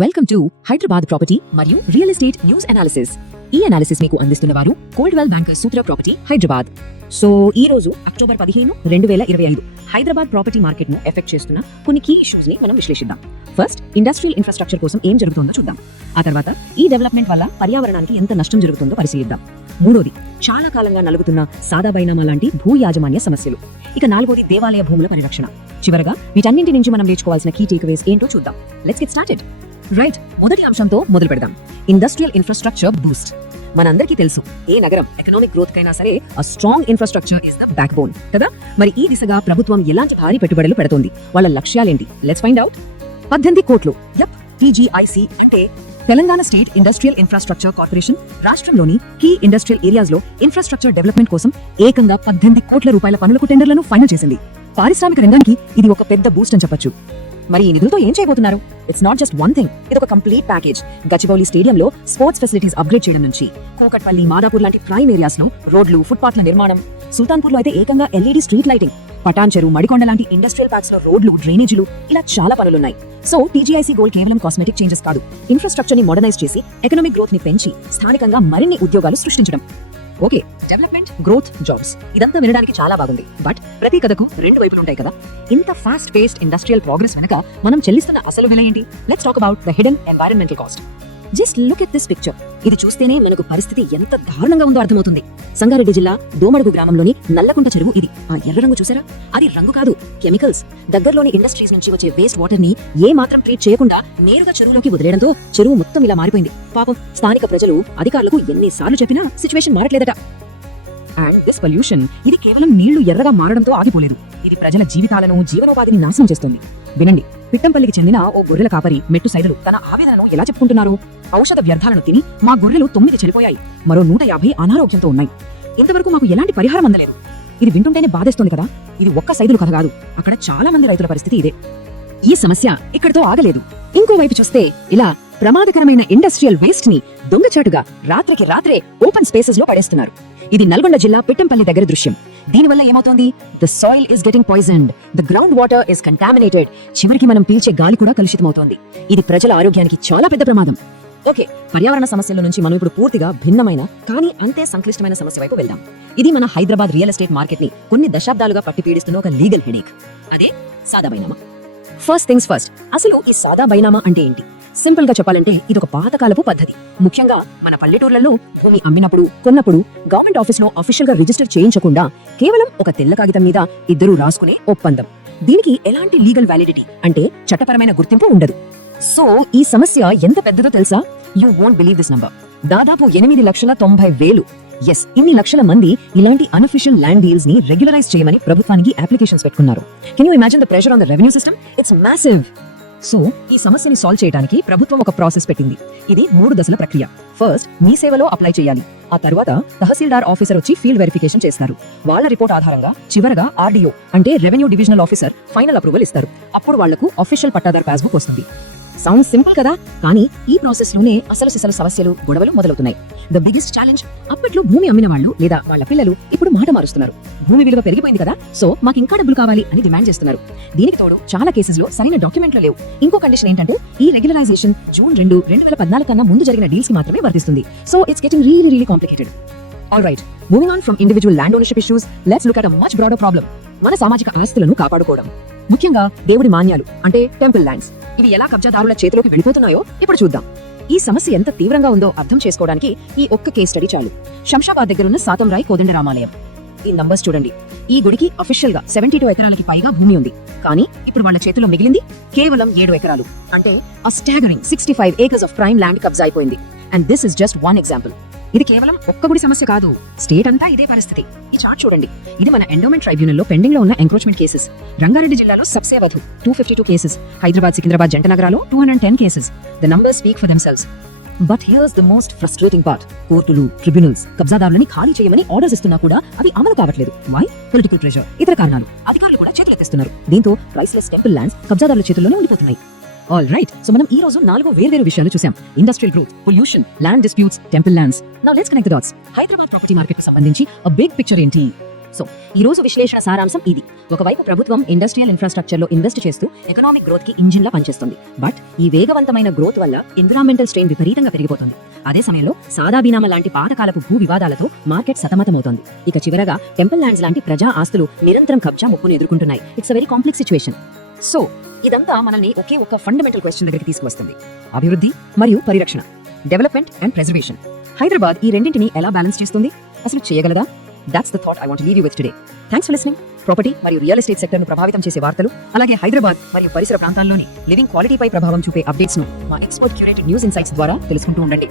Welcome to Hyderabad property మరియు real estate news analysis ఈ analysis మీకు అందిస్తున్న వారు Coldwell Banker Sutra property Hyderabad so ఈ రోజు అక్టోబర్ పదిహేను రెండు వేల ఇరవై ఐదు హైదరాబాద్ ప్రాపర్టీ మార్కెట్ను ఎఫెక్ట్ చేస్తున్న కొన్ని కీ ఇష్యూస్ని మనం విశ్లేషిద్దాం. ఫస్ట్ ఇండస్ట్రియల్ ఇన్ఫ్రాస్ట్రక్చర్ కోసం ఏం జరుగుతుందో చూద్దాం. ఆ తర్వాత ఈ డెవలప్మెంట్ వల్ల పర్యావరణానికి ఎంత నష్టం జరుగుతుందో పరిశీలిద్దాం. మూడోది చాలా కాలంగా నలుగుతున్న సాదా బైనామా లాంటి భూ యాజమాన్య సమస్యలు. ఇక నాలుగోది దేవాలయ భూముల పరిరక్షణ. చివరగా వీటన్నింటి నుంచి మనం నేర్చుకోవాల్సిన కీ టేక్వేస్ ఏంటో చూద్దాం. లెట్స్ గెట్ స్టార్టెడ్ రైట్ మొదటి అంశంతో మొదలు పెడదాం. ఇండస్ట్రియల్ ఇన్ఫ్రాస్ట్రక్చర్ బూస్ట్ మనందరికీ తెలుసు ఏ నగరం ఎకనామిక్ గ్రోత్ కైనా సరే ఆ strong infrastructure is the backbone కదా? మరి ఈ దిశగా ప్రభుత్వం ఎలాంటి భారీ పెట్టుబడులు పెడుతోంది? వాళ్ళ లక్ష్యాలేంటి? లెట్స్ ఫైండ్ అవుట్ పద్దెనిమిది కోట్లు. ఎప్ టీజీఐసి అంటే Telangana State Industrial Infrastructure Corporation రాష్ట్రంలోని కీ ఇండస్ట్రియల్ ఏరియాస్లో ఇన్ఫ్రాస్ట్రక్చర్ డెవలప్మెంట్ కోసం ఏకంగా పద్దెనిమిది కోట్ల రూపాయల పనులకు టెండర్లను ఫైనల్ చేసింది. పారిశ్రామిక రంగానికి ఇది ఒక పెద్ద బూస్ట్ అని చెప్పొచ్చు. మరి ఈ నిధులతో ఏం చేయబోతున్నారు? It's not just one thing ఇది ఒక కంప్లీట్ ప్యాకేజ్ గచ్చిబౌలి స్టేడియంలో స్పోర్ట్స్ ఫెసిలిటీస్ అప్గ్రేడ్ చేయడం నుంచి. కూకట్పల్లి మాదాపూర్ లాంటి ప్రైమ్ ఏరియాస్లో రోడ్లు ఫుట్పాత్ల నిర్మాణం. సుల్తాన్పూర్లో అయితే ఏకంగా ఎల్ఈడి స్ట్రీట్ లైటింగ్ పటాన్ చెరువు మడికొండ లాంటి ఇండస్ట్రియల్ పార్క్స్లో రోడ్లు డ్రైనేజీలు ఇలా చాలా పనులున్నాయి. సో టీజీఐసీ గోల్ కేవలం కాస్మెటిక్ చేంజెస్ కాదు. ఇన్ఫ్రాస్ట్రక్చర్ని మోడర్నైజ్ చేసి ఎకనామిక్ గ్రోత్ని పెంచి స్థానికంగా మరిన్ని ఉద్యోగాలు సృష్టించడం. ఓకే డెవలప్మెంట్ గ్రోత్ జాబ్స్ ఇదంతా వినడానికి చాలా బాగుంది. బట్ ప్రతి కథకు రెండు వైపులు ఉంటాయి కదా. ఇంత ఫాస్ట్ పేస్డ్ ఇండస్ట్రియల్ ప్రోగ్రెస్ వెనక మనం చెల్లిస్తున్న అసలు విల ఏంటి? Let's talk about the hidden environmental cost just look at this picture ఇది చూస్తేనే మనకు పరిస్థితి ఎంత దారుణంగా ఉందో అర్థమవుతుంది. సంగారెడ్డి జిల్లా దోమడుగు గ్రామంలోని నల్లకుంట చెరువు ఇది. ఆ ఎర్ర రంగు చూసారా? అది రంగు కాదు కెమికల్స్. దగ్గరలోని ఇండస్ట్రీస్ నుంచి వచ్చే వేస్ట్ వాటర్ని ఏ మాత్రం ట్రీట్ చేయకుండా నేరుగా చెరువులోకి వదిలేయడంతో చెరువు మొత్తం ఇలా మారిపోయింది. పాపం స్థానిక ప్రజలు అధికారులకు ఎన్నిసార్లు చెప్పినా సిచ్యువేషన్ మారట్లేదట. అండ్ దిస్ పొల్యూషన్ ఇది కేవలం నీళ్ళు ఎర్రగా మారడంతో ఆగిపోలేదు. ఇది ప్రజల జీవితాలను జీవనోపాధిని నాశనం చేస్తుంది. వినండి పిట్టంపల్లికి చెందిన ఓ గొర్రెల కాపరి మెట్టు సైదులు తన ఆవేదనను ఎలా చెప్పుకుంటున్నారు? ఔషధ వ్యర్థాలను తిని మా గొర్రెలు తొమ్మిది చనిపోయాయి. మరో నూట యాభై అనారోగ్యంతో ఉన్నాయి. ఇంతవరకు మాకు ఎలాంటి పరిహారం అందలేదు. ఇది వింటుంటేనే బాధేస్తుంది కదా. ఇది ఒక్క సైదులు కథ కాదు. అక్కడ చాలా మంది రైతుల పరిస్థితి ఇదే. ఈ సమస్య ఇక్కడితో ఆగలేదు. ఇంకోవైపు చూస్తే ఇలా ప్రమాదకరమైన ఇండస్ట్రియల్ వేస్ట్ని దొంగచాటుగా రాత్రికి రాత్రే ఓపెన్ స్పేసెస్లో పడేస్తున్నారు. ఇది నల్గొండ జిల్లా పిట్టంపల్లి దగ్గర దృశ్యం. దీనివల్ల ఏమవుతోంది? The soil is getting poisoned the ground water is contaminated చివరికి మనం పీల్చే గాలి కూడా కలుషితమవుతోంది. ఇది ప్రజల ఆరోగ్యానికి చాలా పెద్ద ప్రమాదం. ఓకే పర్యావరణ సమస్యల నుంచి మనం ఇప్పుడు పూర్తిగా భిన్నమైన కానీ అంతే సంక్లిష్టమైన సమస్య వైపు వెళ్దాం. ఇది మన హైదరాబాద్ రియల్ ఎస్టేట్ మార్కెట్ని కొన్ని దశాబ్దాలుగా పట్టి పీడిస్తున్న ఒక లీగల్ హెడేక్. అదే సాదా బైనామా. ఫస్ట్ థింగ్స్ ఫస్ట్ అసలు ఈ సాదా బైనామా అంటే ఏంటి? సింపుల్గా చెప్పాలంటే ఇది ఒక పాతకాలపు పద్ధతి. ముఖ్యంగా మన పల్లెటూర్లలో భూమి అమ్మినప్పుడు కొన్నప్పుడు గవర్నమెంట్ ఆఫీస్లో అఫీషియల్గా రిజిస్టర్ చేయించకుండా కేవలం ఒక తెల్ల కాగితం మీద ఇద్దరు రాసుకునే ఒప్పందం. దీనికి ఎలాంటి లీగల్ వ్యాలిడిటీ అంటే చట్టపరమైన గుర్తింపు ఉండదు. సో ఈ సమస్య ఎంత పెద్దదో తెలుసా? You won't believe this number దాదాపు ఎనిమిది లక్షల తొంభై వేలు. ఎస్ ఇన్ని లక్షల మంది ఇలాంటి అన్అఫిషియల్ ల్యాండ్ డీల్స్ని రెగ్యులరైజ్ చేయమని ప్రభుత్వానికి అప్లికేషన్స్ పెట్టుకున్నారు. Can you imagine the pressure on the revenue system it's massive so ఈ సమస్యని సాల్వ్ చేయడానికి ప్రభుత్వం ఒక ప్రాసెస్ పెట్టింది. ఇది మూడు దశల ప్రక్రియ. ఫస్ట్ మీ సేవలో అప్లై చేయాలి. ఆ తర్వాత తహసీల్దార్ ఆఫీసర్ వచ్చి ఫీల్డ్ వెరిఫికేషన్ చేస్తారు. వాళ్ళ రిపోర్ట్ ఆధారంగా చివరగా ఆర్డీఓ అంటే revenue divisional officer final approval ఇస్తారు. అప్పుడు వాళ్ళకు అఫీషియల్ పట్టాదార్ పాస్బుక్ వస్తుంది. సౌండ్ సింపుల్ కదా కానీ ఈ ప్రాసెస్లోనే అసలు సిసలు సమస్యలు గొడవలు మొదలవుతున్నాయి. ద బిగ్గెస్ట్ ఛాలెంజ్ అప్పట్లో భూమి అమ్మిన వాళ్ళు లేదా వాళ్ళ పిల్లలు ఇప్పుడు మాట మారుస్తున్నారు. భూమి విలువ పెరిగిపోయింది కదా సో మాకు ఇంకా డబ్బులు కావాలి అని డిమాండ్ చేస్తున్నారు. దీనికి తోడు చాలా కేసెస్లో సరైన డాక్యుమెంట్లు లేవు. ఇంకో కండిషన్ ఏంటంటే ఈ రెగ్యులరైజేషన్ జూన్ రెండు రెండు వేల పద్నాలుగు కన్నా ముందు జరిగిన డీల్స్కి మాత్రమే వర్తిస్తుంది. So it's getting really really complicated all right moving on from individual land ownership issues let's look at much broader problem మన సామాజిక ఆస్తులను కాపాడుకోవడం. ముఖ్యంగా దేవుడి మాన్యాలు అంటే టెంపుల్ ల్యాండ్స్ ఇవి ఎలా కబ్జాదారుల చేతిలోకి వెళ్ళిపోతున్నాయో ఇప్పుడు చూద్దాం. ఈ సమస్య ఎంత తీవ్రంగా ఉందో అర్థం చేసుకోవడానికి ఈ ఒక్క కేస్ స్టడీ చాలు. శంషాబాద్ దగ్గరున్న సాతంరాయ్ కోదండ రామాలయం ఈ నంబర్స్ చూడండి. ఈ గుడికి అఫీషియల్గా సెవెంటీ టూ ఎకరాలకి పైగా భూమి ఉంది. కానీ ఇప్పుడు వాళ్ళ చేతిలో మిగిలింది కేవలం ఏడు ఎకరాలు. అంటే ఆ staggering sixty five acres of prime land కబ్జా అయిపోయింది and this is just one example ఇది కేవలం ఒక్క గుడి సమస్య కాదు. స్టేట్ అంతా ఇదే పరిస్థితి. ఈ చార్ట్ చూడండి. ఇది మన ఎండోమెంట్ ట్రైబ్యునల్లో పెండింగ్లో ఉన్న ఎంక్రోచ్మెంట్ కేసెస్ రంగారెడ్డి జిల్లాలో సబ్సే అవధు two fifty two cases Hyderabad Secunderabad జంట నగరాలో two hundred ten cases the number speak for themselves but here's the most frustrating part కోర్టులు ట్రిబ్యునల్స్ కబ్జాదారులని ఖాళీ చేయమని ఆర్డర్స్ ఇస్తున్నా కూడా అవి అమలు కావట్లేదు. వై పొలిటికల్ ప్రెషర్ ఇతర కారణాలు. అధికారులు కూడా చేతులెత్తేస్తున్నారు. దీంతో ప్రైస్లెస్ టెంపుల్ ల్యాండ్స్ కబ్జాదారుల చేతుల్లోనే ఉండిపోతున్నాయి. ఆల్ రైట్ సో మనం ఈ రోజు నాలుగు వేర్వేరు విషయాలు చూసాం industrial growth pollution land disputes temple lands now let's connect dots Hyderabad property మార్కెట్కి సంబంధించి అ బిగ్ పిక్చర్ ఏంటి? సో ఈ రోజు విశ్లేషణ సారాంశం ఇది. ఒకవైపు ప్రభుత్వం ఇండస్ట్రియల్ ఇన్ఫ్రాస్ట్రక్చర్లో ఇన్వెస్ట్ చేస్తూ ఎకనామిక్ గ్రోత్కి ఇంజిన్ లా పనిచేస్తుంది. బట్ ఈ వేగవంతమైన గ్రోత్ వల్ల ఎన్విరాన్మెంటల్ స్ట్రెయిన్ విపరీతంగా పెరిగిపోతుంది. అదే సమయంలో సాదా బీనామా లాంటి పాతకాలపు భూ వివాదాలతో మార్కెట్ సతమతమవుతోంది. ఇక చివరగా టెంపుల్ ల్యాండ్స్ లాంటి ప్రజా ఆస్తులు నిరంతరం కబ్జా ముప్పును ఎదుర్కొంటున్నాయి. It's very complex situation so ఇదంతా మనల్ని ఒకే ఒక ఫండమెంటల్ క్వశ్చన్ దగ్గరికి తీసుకువస్తుంది. అభివృద్ధి మరియు పరిరక్షణ డెవలప్మెంట్ అండ్ ప్రెజర్వేషన్ హైదరాబాద్ ఈ రెండింటిని ఎలా బ్యాలెన్స్ చేస్తుంది? అసలు చేయగలదా? That's the thought I want leave you with today thanks for listening property మరియు రియల్ ఎస్టేట్ సెక్టర్ను ప్రభావితం చేసే వార్తలు అలాగే హైదరాబాద్ మరియు పరిసర ప్రాంతాల్లోని లివింగ్ క్వాలిటీపై ప్రభావం చూపే అప్డేట్స్ను మా ఎక్స్పర్ట్ క్యూరేటెడ్ న్యూస్ ఇన్సైట్స్ ద్వారా తెలుసుకుంటూ ఉండండి.